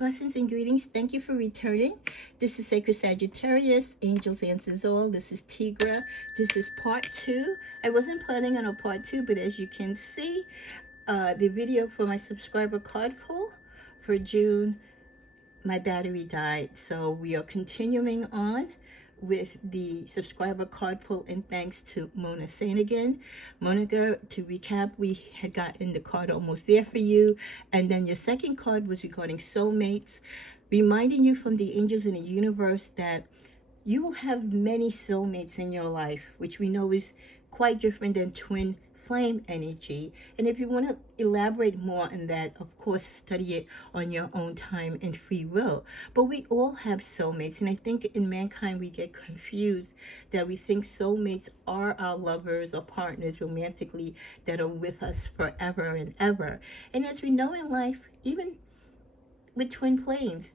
Blessings and greetings. Thank you for returning. This is Sacred Sagittarius, Angels Answers All. This is Tigra. This is part 2. I wasn't planning on a part 2, but as you can see, the video for my subscriber card pull for June, my battery died. So we are continuing on with the subscriber card pull, and thanks to Mona Sanigan. Monica, to recap, we had gotten the card Almost There for You, and then your second card was regarding soulmates, reminding you from the angels in the universe that you will have many soulmates in your life, which we know is quite different than twin flame energy. And if you want to elaborate more on that, of course, study it on your own time and free will. But we all have soulmates, and I think in mankind we get confused that we think soulmates are our lovers or partners romantically that are with us forever and ever. And as we know in life, even with twin flames,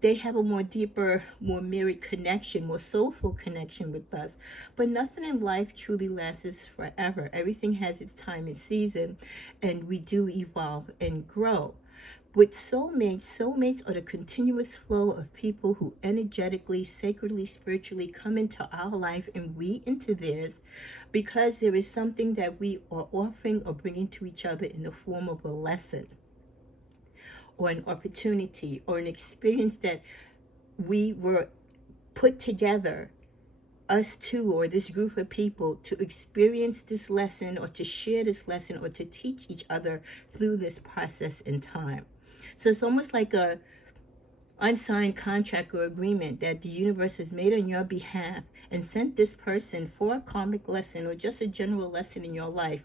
they have a more deeper, more mirrored connection, more soulful connection with us. But nothing in life truly lasts forever. Everything has its time and season, and we do evolve and grow. With soulmates are the continuous flow of people who energetically, sacredly, spiritually come into our life and we into theirs, because there is something that we are offering or bringing to each other in the form of a lesson, or an opportunity, or an experience that we were put together, us two or this group of people, to experience this lesson or to share this lesson or to teach each other through this process in time. So it's almost like a unsigned contract or agreement that the universe has made on your behalf and sent this person for a karmic lesson or just a general lesson in your life.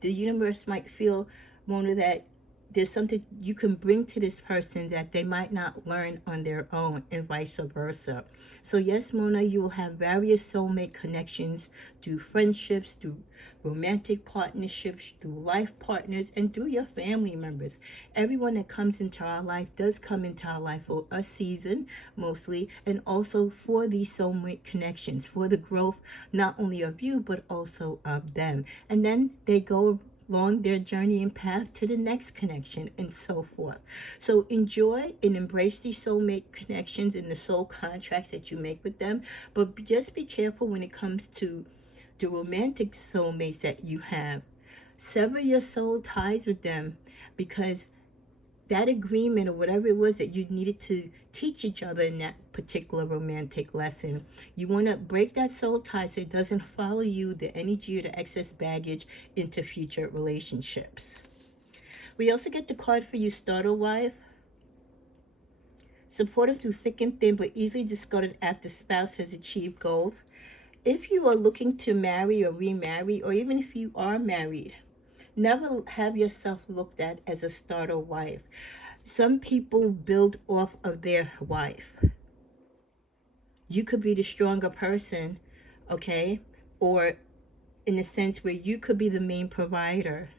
The universe might feel, Mona, that there's something you can bring to this person that they might not learn on their own, and vice versa. So yes, Mona, you will have various soulmate connections through friendships, through romantic partnerships, through life partners, and through your family members. Everyone that comes into our life does come into our life for a season mostly, and also for these soulmate connections, for the growth not only of you but also of them. And then they go along their journey and path to the next connection, and so forth. So enjoy and embrace these soulmate connections and the soul contracts that you make with them, but just be careful when it comes to the romantic soulmates that you have. Sever your soul ties with them, because that agreement or whatever it was that you needed to teach each other in that particular romantic lesson, you want to break that soul tie so it doesn't follow you, the energy or the excess baggage, into future relationships. We also get the card for you, starter wife. Supportive through thick and thin, but easily discarded after spouse has achieved goals. If you are looking to marry or remarry, or even if you are married, never have yourself looked at as a starter wife. Some people build off of their wife. You could be the stronger person, okay? Or in a sense where you could be the main provider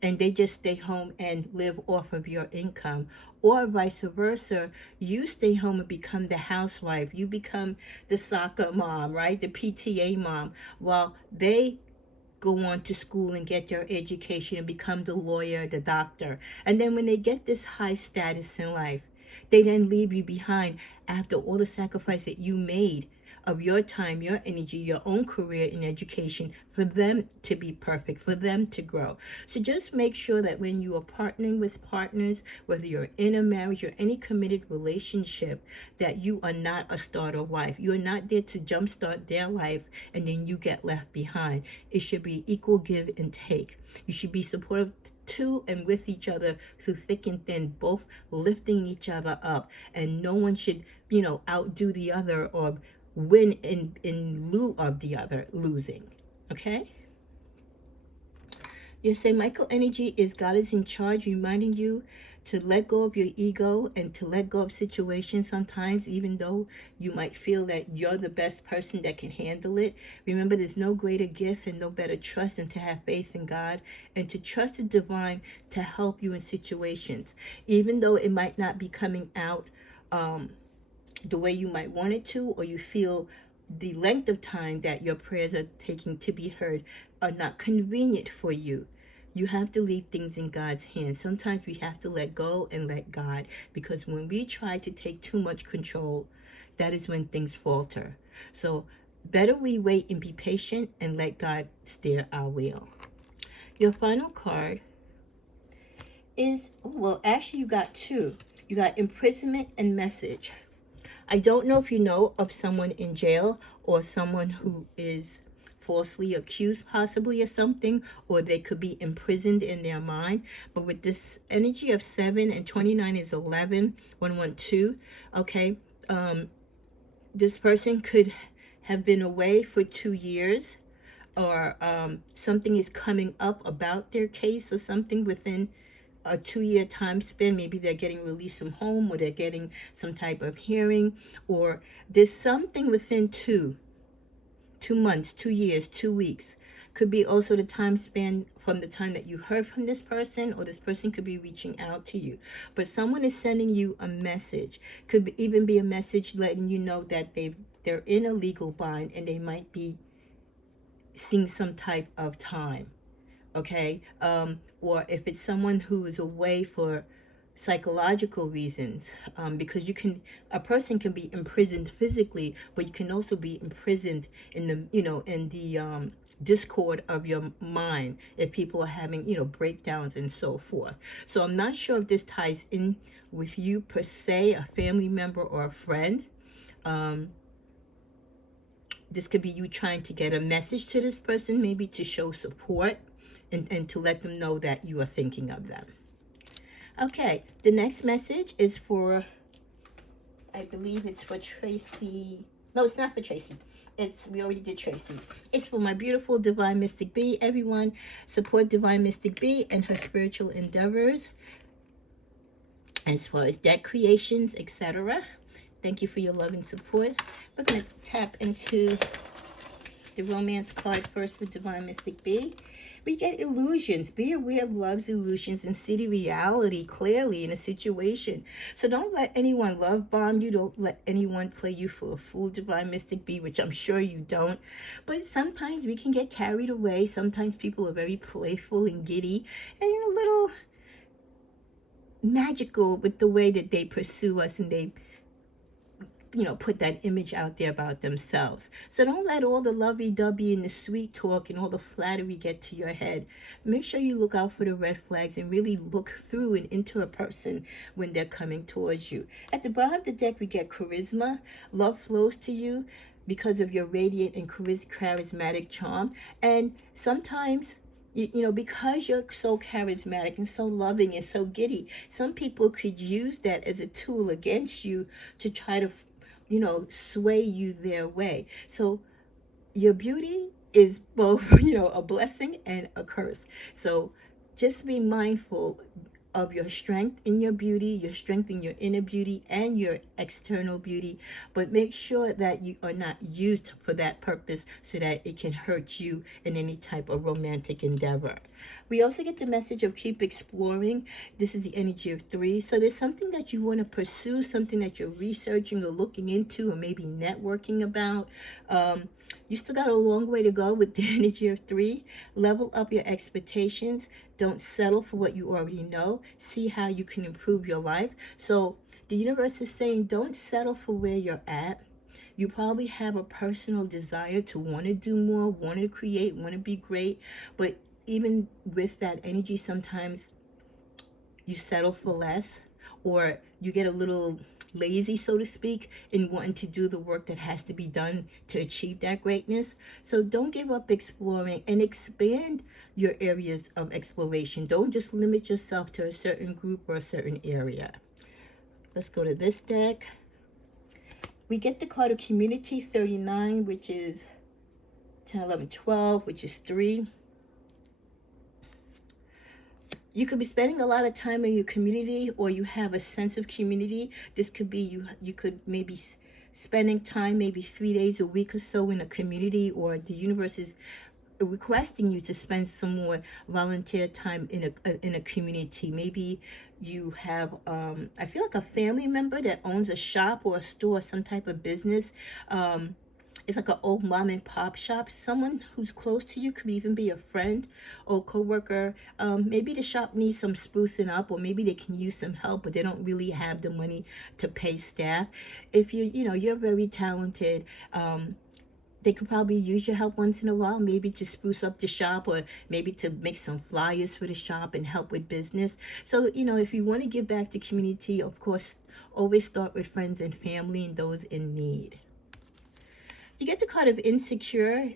and they just stay home and live off of your income. Or vice versa, you stay home and become the housewife. You become the soccer mom, right? The PTA mom, while they go on to school and get their education and become the lawyer, the doctor. And then when they get this high status in life, they then leave you behind after all the sacrifice that you made of your time, your energy, your own career in education, for them to be perfect, for them to grow. So just make sure that when you are partnering with partners, whether you're in a marriage or any committed relationship, that you are not a starter wife. You are not there to jumpstart their life and then you get left behind. It should be equal give and take. You should be supportive to and with each other through thick and thin, both lifting each other up, and no one should, outdo the other or win in lieu of the other losing. Okay? Your St. Michael energy is God is in charge, reminding you to let go of your ego and to let go of situations sometimes, even though you might feel that you're the best person that can handle it. Remember, there's no greater gift and no better trust than to have faith in God and to trust the divine to help you in situations, even though it might not be coming out the way you might want it to, or you feel the length of time that your prayers are taking to be heard are not convenient for you. You have to leave things in God's hands. Sometimes we have to let go and let God, because when we try to take too much control, that is when things falter. So better we wait and be patient and let God steer our wheel. Your final card is, well, actually you got two. You got imprisonment and message. I don't know if you know of someone in jail or someone who is falsely accused possibly of something, or they could be imprisoned in their mind. But with this energy of 7 and 29 is 11, 112, okay, this person could have been away for 2 years, or something is coming up about their case or something within a 2-year time span. Maybe they're getting released from home, or they're getting some type of hearing, or there's something within 2 months, 2 years, 2 weeks. Could be also the time span from the time that you heard from this person, or this person could be reaching out to you. But someone is sending you a message. Could even be a message letting you know that they're in a legal bind and they might be seeing some type of time. Okay, or if it's someone who is away for psychological reasons, because a person can be imprisoned physically, but you can also be imprisoned in the discord of your mind, if people are having breakdowns and so forth. So I'm not sure if this ties in with you per se, a family member or a friend. This could be you trying to get a message to this person, maybe to show support, and to let them know that you are thinking of them. Okay, the next message is for, I believe it's for Tracy. No, it's not for Tracy. We already did Tracy. It's for my beautiful Divine Mystic B. Everyone, support Divine Mystic B and her spiritual endeavors, as far as deck creations, etc. Thank you for your love and support. We're going to tap into the romance card first with Divine Mystic B. We get illusions. Be aware of love's illusions and see the reality clearly in a situation. So don't let anyone love bomb you. Don't let anyone play you for a fool, Divine Mystic B, which I'm sure you don't. But sometimes we can get carried away. Sometimes people are very playful and giddy and a little magical with the way that they pursue us, and they put that image out there about themselves. So don't let all the lovey-dovey and the sweet talk and all the flattery get to your head. Make sure you look out for the red flags and really look through and into a person when they're coming towards you. At the bottom of the deck, we get charisma. Love flows to you because of your radiant and charismatic charm. And sometimes, because you're so charismatic and so loving and so giddy, some people could use that as a tool against you to try to sway you their way. So your beauty is both, a blessing and a curse. So just be mindful of your strength in your beauty, your strength in your inner beauty and your external beauty, but make sure that you are not used for that purpose so that it can hurt you in any type of romantic endeavor. We also get the message of keep exploring. This is the energy of 3. So there's something that you want to pursue, something that you're researching or looking into or maybe networking about. You still got a long way to go with the energy of 3. Level up your expectations. Don't settle for what you already know. See how you can improve your life. So the universe is saying don't settle for where you're at. You probably have a personal desire to want to do more, want to create, want to be great. But even with that energy, sometimes you settle for less, or you get a little lazy, so to speak, in wanting to do the work that has to be done to achieve that greatness. So don't give up exploring and expand your areas of exploration. Don't just limit yourself to a certain group or a certain area. Let's go to this deck. We get the card of community 39, which is 10, 11, 12, which is 3. You could be spending a lot of time in your community, or you have a sense of community. This could be you could maybe spending time, maybe 3 days a week or so in a community, or the universe is requesting you to spend some more volunteer time in a community. Maybe you have I feel like a family member that owns a shop or a store, some type of business. It's like an old mom and pop shop. Someone who's close to you could even be a friend or coworker. Maybe the shop needs some sprucing up, or maybe they can use some help, but they don't really have the money to pay staff. If you're very talented, they could probably use your help once in a while, maybe to spruce up the shop, or maybe to make some flyers for the shop and help with business. So, if you want to give back to community, of course, always start with friends and family and those in need. You get the card of insecure.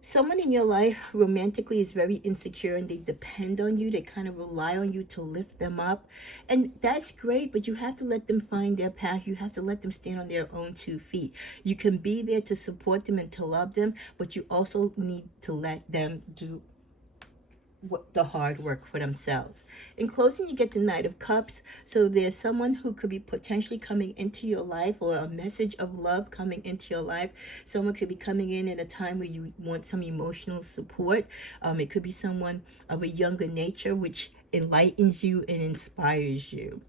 Someone in your life romantically is very insecure, and they depend on you. They kind of rely on you to lift them up. And that's great, but you have to let them find their path. You have to let them stand on their own 2 feet. You can be there to support them and to love them, but you also need to let them do the hard work for themselves. In closing, you get the Knight of Cups. So there's someone who could be potentially coming into your life, or a message of love coming into your life. Someone could be coming in at a time where you want some emotional support. It could be someone of a younger nature, which enlightens you and inspires you.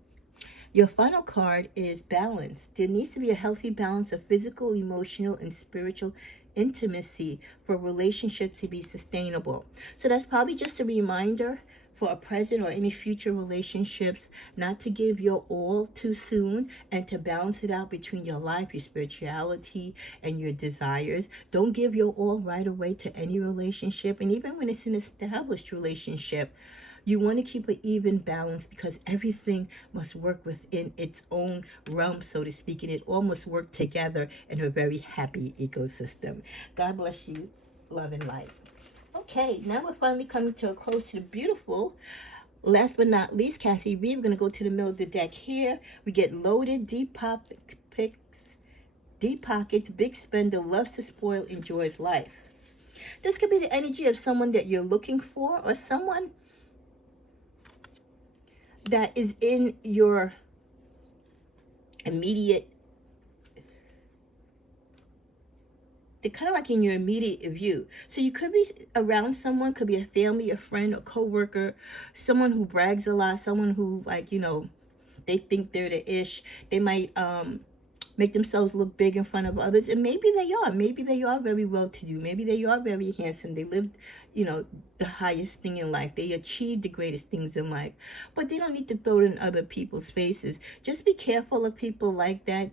Your final card is balance. There needs to be a healthy balance of physical, emotional, and spiritual intimacy for a relationship to be sustainable. So that's probably just a reminder for a present or any future relationships not to give your all too soon, and to balance it out between your life, your spirituality, and your desires. Don't give your all right away to any relationship. And even when it's an established relationship, you want to keep an even balance, because everything must work within its own realm, so to speak, and it all must work together in a very happy ecosystem. God bless you. Love and light. Okay, now we're finally coming to a close to the beautiful. Last but not least, Kathy Reed. We're going to go to the middle of the deck here. We get loaded, deep pockets, big spender, loves to spoil, enjoys life. This could be the energy of someone that you're looking for, or someone that is in your immediate, they're kind of like in your immediate view. So you could be around someone, could be a family, a friend, a coworker, someone who brags a lot, someone who, like, they think they're the ish. They might make themselves look big in front of others, and maybe they are very well to do, maybe they are very handsome, they lived the highest thing in life, they achieved the greatest things in life, but they don't need to throw it in other people's faces. Just be careful of people like that.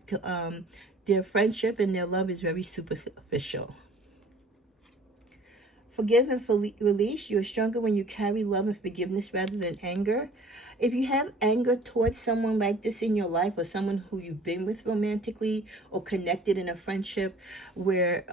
Their friendship and their love is very superficial. Forgive and release. You're stronger when you carry love and forgiveness rather than anger. If you have anger towards someone like this in your life, or someone who you've been with romantically or connected in a friendship where,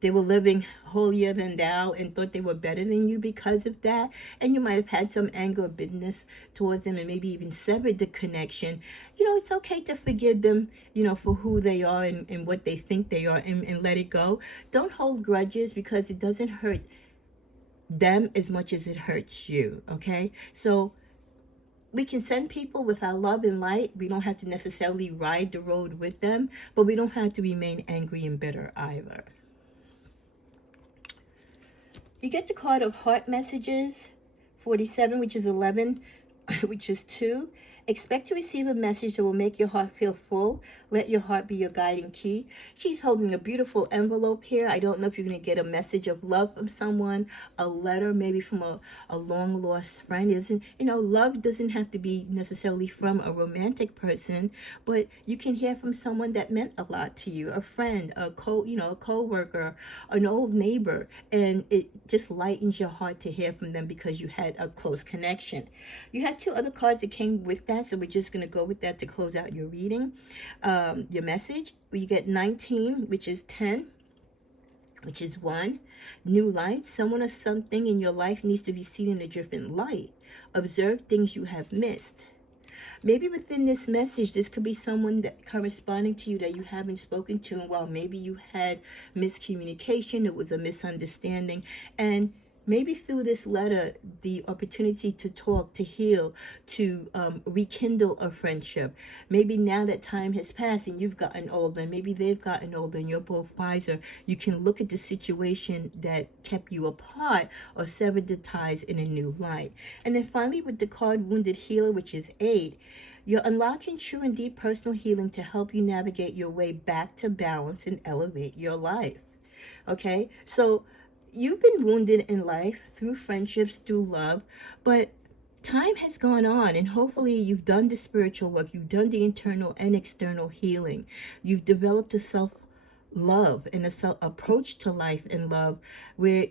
they were living holier than thou and thought they were better than you because of that, and you might have had some anger or bitterness towards them, and maybe even severed the connection, it's okay to forgive them, for who they are and what they think they are, and let it go. Don't hold grudges, because it doesn't hurt them as much as it hurts you, okay? So we can send people with our love and light. We don't have to necessarily ride the road with them, but we don't have to remain angry and bitter either. You get the card of heart messages, 47, which is 11, which is 2. Expect to receive a message that will make your heart feel full. Let your heart be your guiding key. She's holding a beautiful envelope here. I don't know if you're going to get a message of love from someone, a letter maybe from a long lost friend. Love doesn't have to be necessarily from a romantic person, but you can hear from someone that meant a lot to you, a friend, a co-worker, an old neighbor, and it just lightens your heart to hear from them because you had a close connection. You had 2 other cards that came with that, so we're just going to go with that to close out your reading, your message. You get 19, which is 10, which is 1. New light. Someone or something in your life needs to be seen in a different light. Observe things you have missed. Maybe within this message, this could be someone that corresponding to you that you haven't spoken to in a while. Maybe you had miscommunication, it was a misunderstanding, and maybe through this letter, the opportunity to talk, to heal, to rekindle a friendship. Maybe now that time has passed and you've gotten older, and maybe they've gotten older and you're both wiser, you can look at the situation that kept you apart or severed the ties in a new light. And then finally, with the card Wounded Healer, which is 8, You're unlocking true and deep personal healing to help you navigate your way back to balance and elevate your life. Okay? So you've been wounded in life through friendships, through love, but time has gone on, and hopefully you've done the spiritual work, you've done the internal and external healing, you've developed a self love and a self approach to life and love where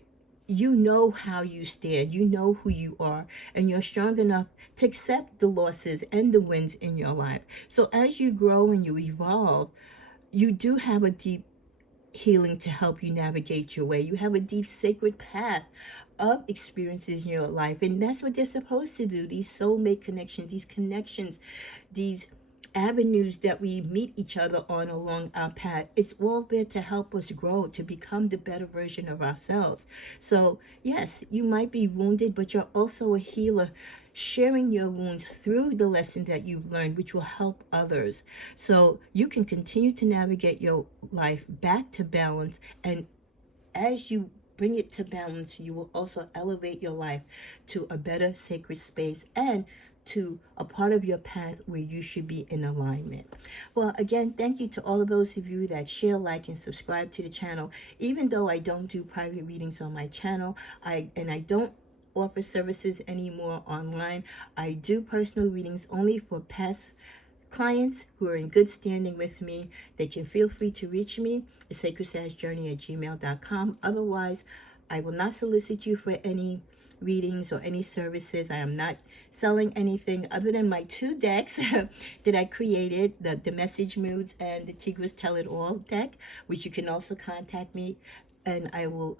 you know how you stand, you know who you are, and you're strong enough to accept the losses and the wins in your life. So as you grow and you evolve, you do have a deep healing to help you navigate your way. You have a deep sacred path of experiences in your life, and that's what they're supposed to do. These soulmate connections, these avenues that we meet each other on along our path, it's all there to help us grow, to become the better version of ourselves. So yes, you might be wounded, but you're also a healer, sharing your wounds through the lesson that you've learned, which will help others. So you can continue to navigate your life back to balance. And as you bring it to balance, you will also elevate your life to a better sacred space and to a part of your path where you should be in alignment. Well, again, thank you to all of those of you that share, like, and subscribe to the channel. Even though I don't do private readings on my channel, I don't offer services anymore online. I do personal readings only for past clients who are in good standing with me. They can feel free to reach me at sacredsagejourney@gmail.com. Otherwise, I will not solicit you for any readings or any services. I am not selling anything other than my 2 decks that I created, the Message Moods and the Tigra's Tell It All deck, which you can also contact me and I will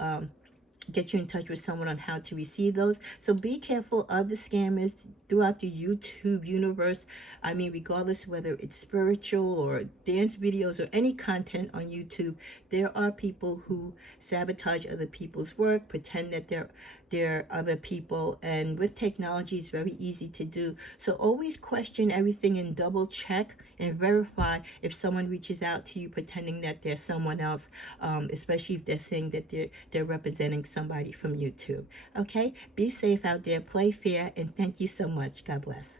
get you in touch with someone on how to receive those. So be careful of the scammers throughout the YouTube universe. I mean, regardless whether it's spiritual or dance videos or any content on YouTube, there are people who sabotage other people's work, pretend that they're other people, and with technology it's very easy to do. So always question everything and double check and verify if someone reaches out to you pretending that they're someone else, especially if they're saying that they're representing somebody from YouTube. Okay, be safe out there, play fair, and thank you so much. God bless.